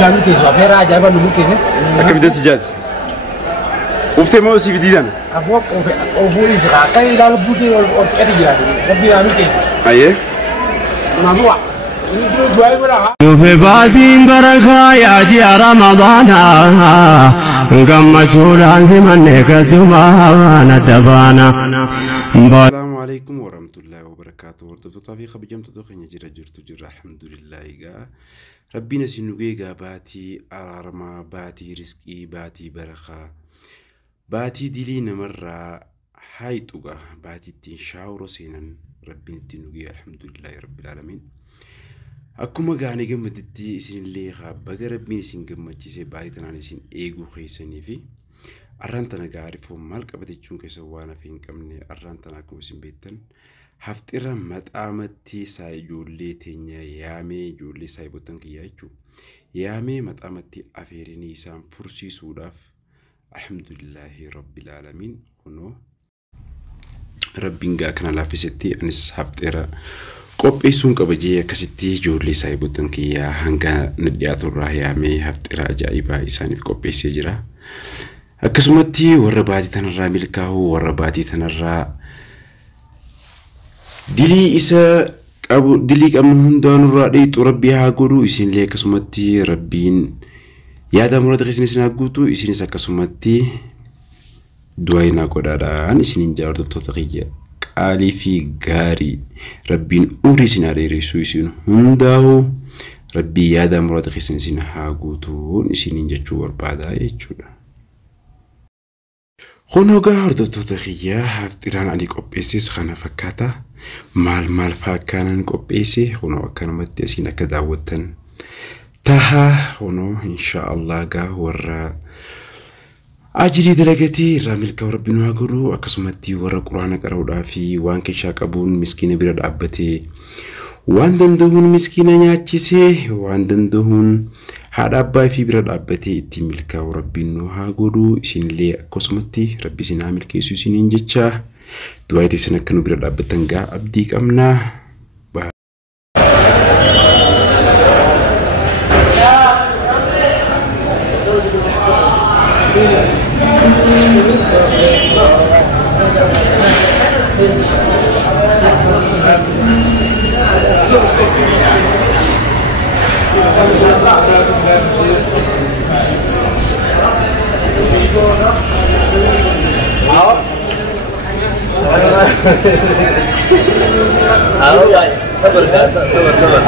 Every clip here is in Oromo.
قالوا كيف فيرا جابوا نمكين أكيد السجاد وفتي ما وصي في ديدان أبوك أوفوليس كاي لا لبودي أرتقي ربي يعمل كيف أيه ممنوع في بعدين بركة يا جي رمضان قم مسؤولان من كدما ندبانا. السلام عليكم ورحمة الله وبركاته. ورد طبيخ بجمت دخن جرا جرت جرا الحمد لله جا ربنا سنوجي جا باتي أرما باتي رزقي باتي بركة باتي دلينا مرة هاي توجا باتي تنشاور سينن ربنا تنوجي الحمد لله رب العالمين. أكما جاني جمدتي سين اللي خاب بجرب مين سين جمدتي سي بايتنا نسين إيجو خيسني في أرانتنا عارفهم مالك أبديتشون كسوانا فين كمني أرانتنا كوسين بيتن هفترة متأمتي ساي جولي تنيا يامي جولي ساي بوتن كياجو يامي متأمتي أفيرني سام فرسي سوداف الحمد لله رب العالمين هنو ربنا كنا لا في ستي أنس هفترة قبي سونك بجيه كستي جولي ساي بوتن كيا هنگا نديات الراهيامي هفترة جايبا إساني في قبي سجرا akkasumatti warra baatii tanarraa milkaa'u warra baatii tanarraa dilii isa qabu dilii qabnu hundaanurraa dhiitu rabbii haa godhu isinillee akkasumatti rabbiin yaada murata keessan isin haa guutu isinis akkasumatti du'aa godhaadhaan isiniin jaartoftoota kiyya qaalii fi gaarii rabbiin umrii isin haa dheeressu isin hundaa'u rabbii yaada murata keessan isin haa guutu isiniin jechuu barbaada jechuudha. هنوغا هردوتو خيا هفتيران عليك قبيسيس خانا فكاتا مال فاكانا قبيسي هنو كان متسينا كداوتن تاها هنو إن شاء الله غا ورا أجري دلقتي رامل كورب نوها قرو أكسمتي ورا قرآن قرأودا في وان كشاك أبون مسكين برد أبتي وان دندهون مسكين نياتشيسي وان دندهون هذا أبا في برد أبتي تملك وربي نوها قدو إسين لي أكسمتي ربي سنعمل كيسو سنين جتشا دوايتي سنكنو برد أبتنقا أبديك أمنا صبر صبر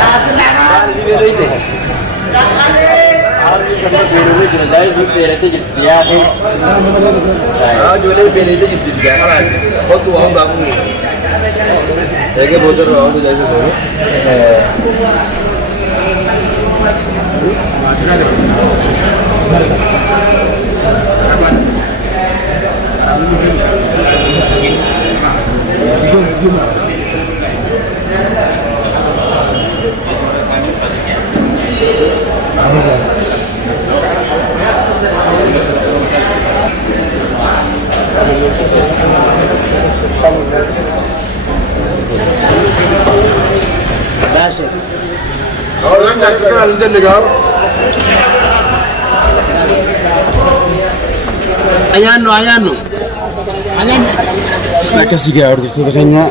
Ayano. Nakasi gaya order tu terkenya,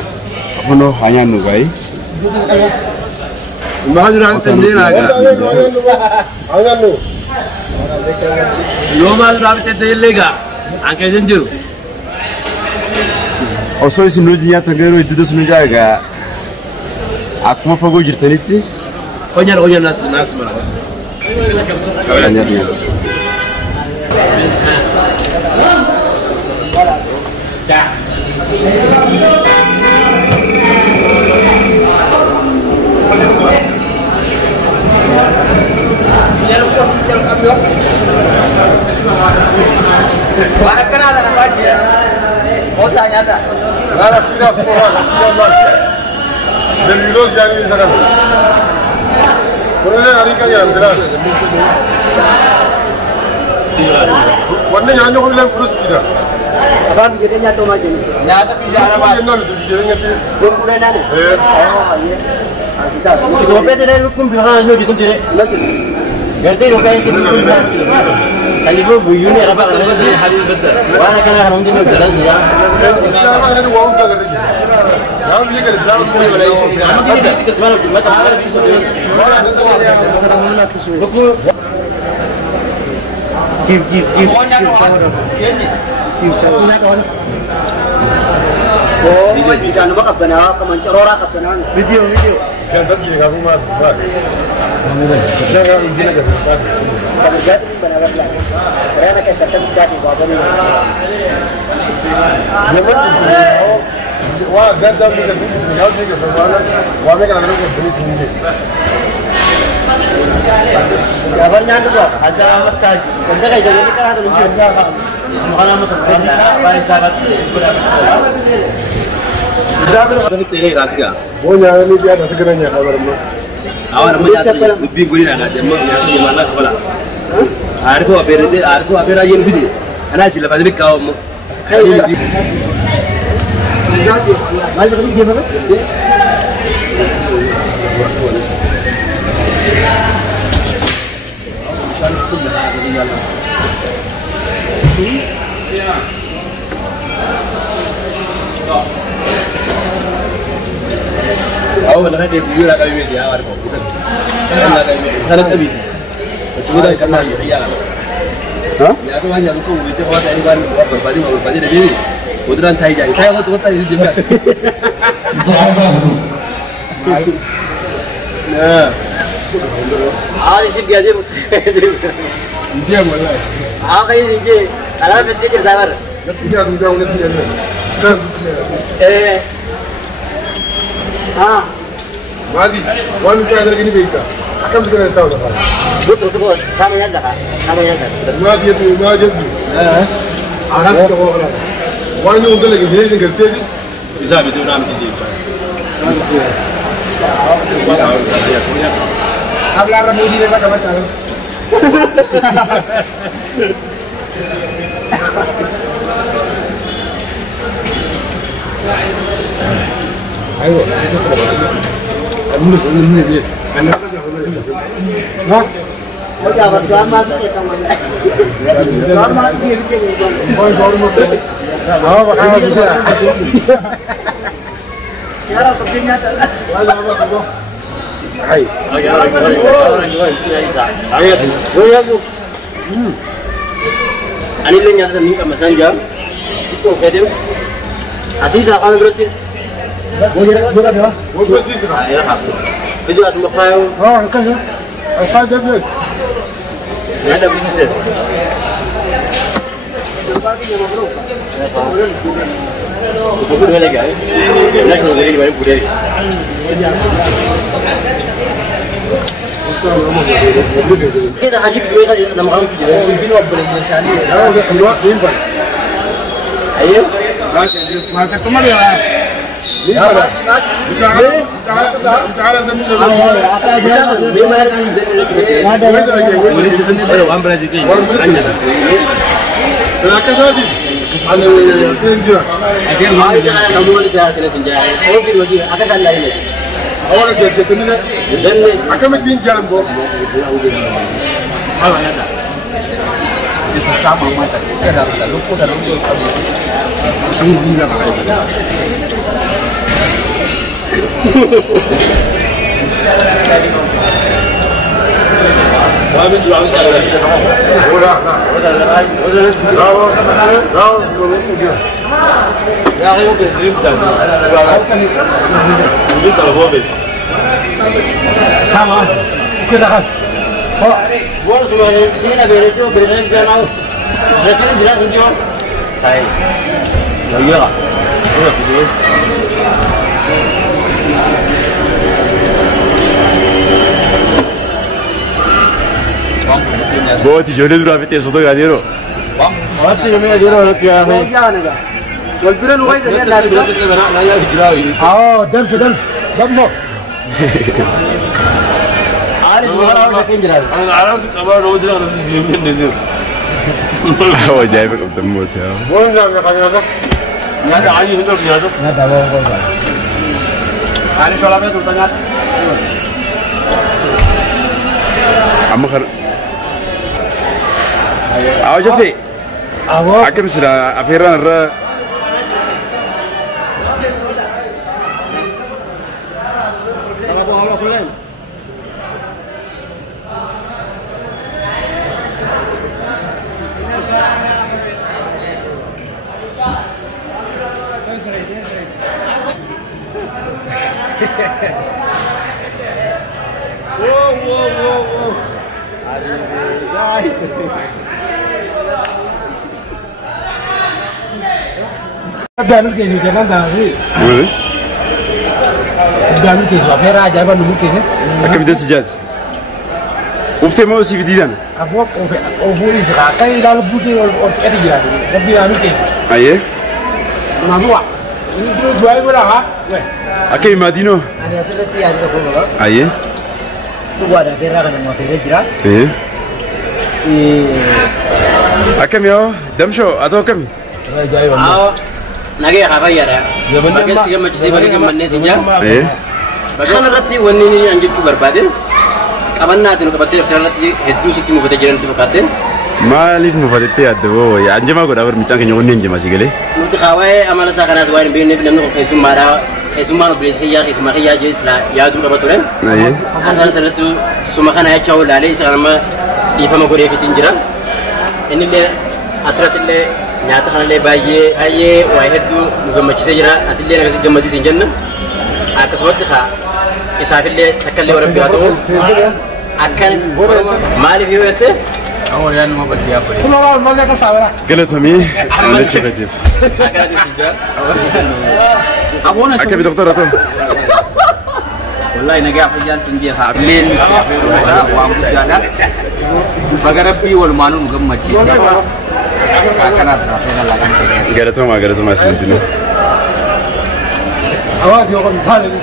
hono ayano gay. Maduran tendin aga. Ayano. Lo maduran tendin lega. Angkat jenjur. Oso isi nujinya tenggeru itu tu senuja aga. Aku mau fokus jirtaniti. Onyar nas malah. Onyar dia. Warna yang aku bilang kurus tidak. Apa bijinya tu macam ni? Nyata bicara apa? Bijinya tu. Belum nani. Oh iya. Asita. Itu apa tu? Lu pun bilang lu di tu je. Lagi. قلت له كان يجيب اللي هو بيوني ربع غير حبيب بدر وانا كان انا عندي مبدا لازم الاسلام هذا هو انت الرجل لا يجي الاسلام ولا يجي ما تعرف جيب oh bisa nama kapana kaman cerora kapana video كان تجي يا ابو ما لا كان يجينا كده جات بنا ولا انا كنت جات بابا ده بيقدر يجاوب لي كده وما كان عنده بني سنين jawabannya itu kok asal makan benda kayak jadi kan ada lucu semua nama sebut baik sangat वो यहाँ नहीं दिया दस करने यहाँ पर हम awal melihat lebih gurih nak jemma yang di mana sekolah. Arko apera yen fidi. Ana sila padri kau mo. Mari kita jemma kan? أول ما هدي بيجوا لك أبي يا أركو. أنا لك أبي. سنة أبي. وتقول لك كنا يا. ها؟ يا أخي وين يروحوا ويجي هو تاني كان وبعدين نبي. ودران تاي جاي. تاي هو تقول تاي دي جمع. nah sih dia dia mulai kayak ini kalau berarti cerita bar dia udah dia Madi, one guy lagi ni beda. Akan kita tahu dah. Betul sama nyata. Madi itu. Aras tu orang. One yang untuk lagi dia ni kerja ni. bisa betul nama dia. Hablar ramudi ni macam macam. Ayo. Mulus ni dia. Anak. Nah. Mau jawab tuan mati kita mana? Tuan mati dia ni. Mau jawab mati. Oh, bakal bisa. Ya, pentingnya tak. Hai. Ani le nyata ni sama sanja. Itu kedem. Asis akan berarti. Bukan dia. Bukan sih. Ya, video asal file. Oh, kan. File dia. Ya ada bisa. Bukan boleh guys. Nak kalau dari mana boleh. Kita haji dulu kan nama kamu kita. Mungkin apa boleh jadi. Oh, dah semua limpah. Ayo. Macam tu mana ya? Ya, mati. Cara zaman dulu. Apa aja? Memang kan ada. Boleh sebenarnya baru one branch ke. Hanya dah. Silakan saja. Ada senjata. Ada mana cara kamu boleh cara senjata. Oh, gitu. Akan sana ini. Awak jadi tu ni. Dan akan mungkin jalan bo. Apa yang dah? bisa sama mata. Kita dah lupa dah lupa. Ini bisa tak? Kami jual sekali. Ora. Ya, aku ke sini dah. Ini tak boleh. Sama. Kita kas. Oh, gua semua sini nak beri dia mau. Jadi jelas unjuk. Hai. Ya iya. Udah video. Buat ijoollee duraa fi teessota gaadiiroo. Wanti namni adeeroo irratti yaa'ame. Yaa'aniga. Walbiraan waa isa gadi laafisa. Oh, damsu. Alis bukan orang makin jelas. Ana araf kabar ro dira ro di. Awak jahit ketemu tu. Boleh nak kaya. Ada aja hendak dia tu. Nada bawa. Ani soalnya tu tanya. Amma أو جفي أبغى أكمل سلا أفيران الرا بعمل كذا كمان ده بعمل كذا في راجع بعمل كذا أكمل ده سجاد وفتي ما وصي في ديدان أبغى أوفوري سرعة إلى البودي والأرتقاء يعني ربي يعمل كذا أيه موضوع ini jual berapa? أكمل مدينة أنا أسرتي هذا كله أيه lu ada pera kan mau pera jira إيه أكمل يا دمشو أتو كم aw nage apa ya bagai sih macam sih bagi mana sih ya إيه kan rati wani ni anjir tu berbadin kapan nanti lu kapan rati itu sih timu kita jalan timu katen ما ليش مفاتيح أدوه يا أنجما قد أور ميتان كنيو نينجما سيجلي lu kawai amal sakana suara bini bini nunggu kesumara beli sekian kesumara ya jadi lah ya tu kebetulan أيه asal sana tu semua kan ayah cawul lali sekarang mah di fama korea fitin jiran ini le asrat le nyata kan le bayi aye wahid tu juga macam sejarah ati le nasi gamadi senjana akas waktu kah isafil le takkan le orang biatu akan mali biwete Awalan mau berdia apa dia? Kalau orang mana kesawara? قلت همي أنا شوفتيف akan ada sejarah Abona أكمل دكتور أتو wallahi nage afajan sinje ha len siafiru sa wa mujada bagarabi wal manun gammaci kana da sai lagan قلت ما سنتنا Awak dia orang thal ni.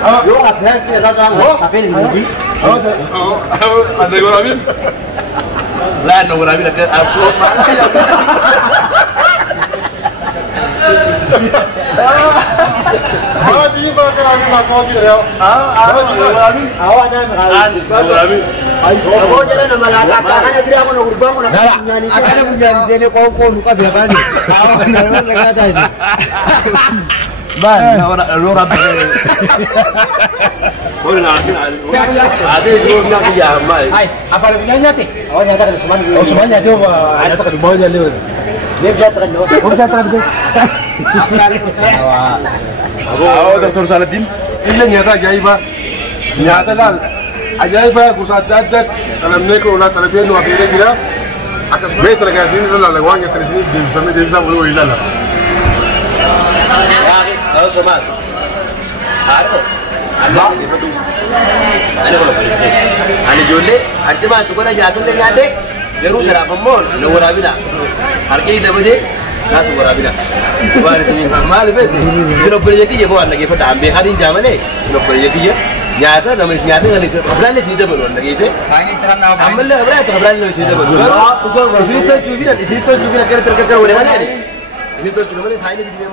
Awak yo apa kita datang tapi ini awak ada gurabi la no gurabi da afro awak di mana lagi nak kau dia? Awak nak gurabi Aku jalan nama laka, kan ada bilang aku nak aku nak nyanyi. Ada punya sini kau muka dia kan? Awak nak lagi ada ini. ban lo rabbi ko na asin ade so na ya mai Hai, apa lebih nyati? Awak nyata kan semua. Oh semuanya tu ada tak di bawah dia lewat. Dia jatuh kan yo. Kau bisa terang tu. أو دكتور سالدين إلا نياتا جايبة نياتا لال أجايبة قصاد دادت كلام نيكو ولا تلبين وكيلة كده أكس بيت رجعين ولا لوان يترسين ديمسا بلو إلا لا Ya, kalau semua. Ada. Ana kalau polis ni. Ana jolle, ante ma tu kena jatuh le ngade. Beru jara pemol, no warabina. Harke ida bade, nas warabina. War tu mal bede. Sino project je bawa lagi pada ambil harin jamane. Sino project je. Nyata nama nyata kan abran le sida baru lagi se. Amal le abran tu abran le sida baru. Isini tu juvi na kena terkekar oleh kan ni. Ini tu cuma ni final di dia.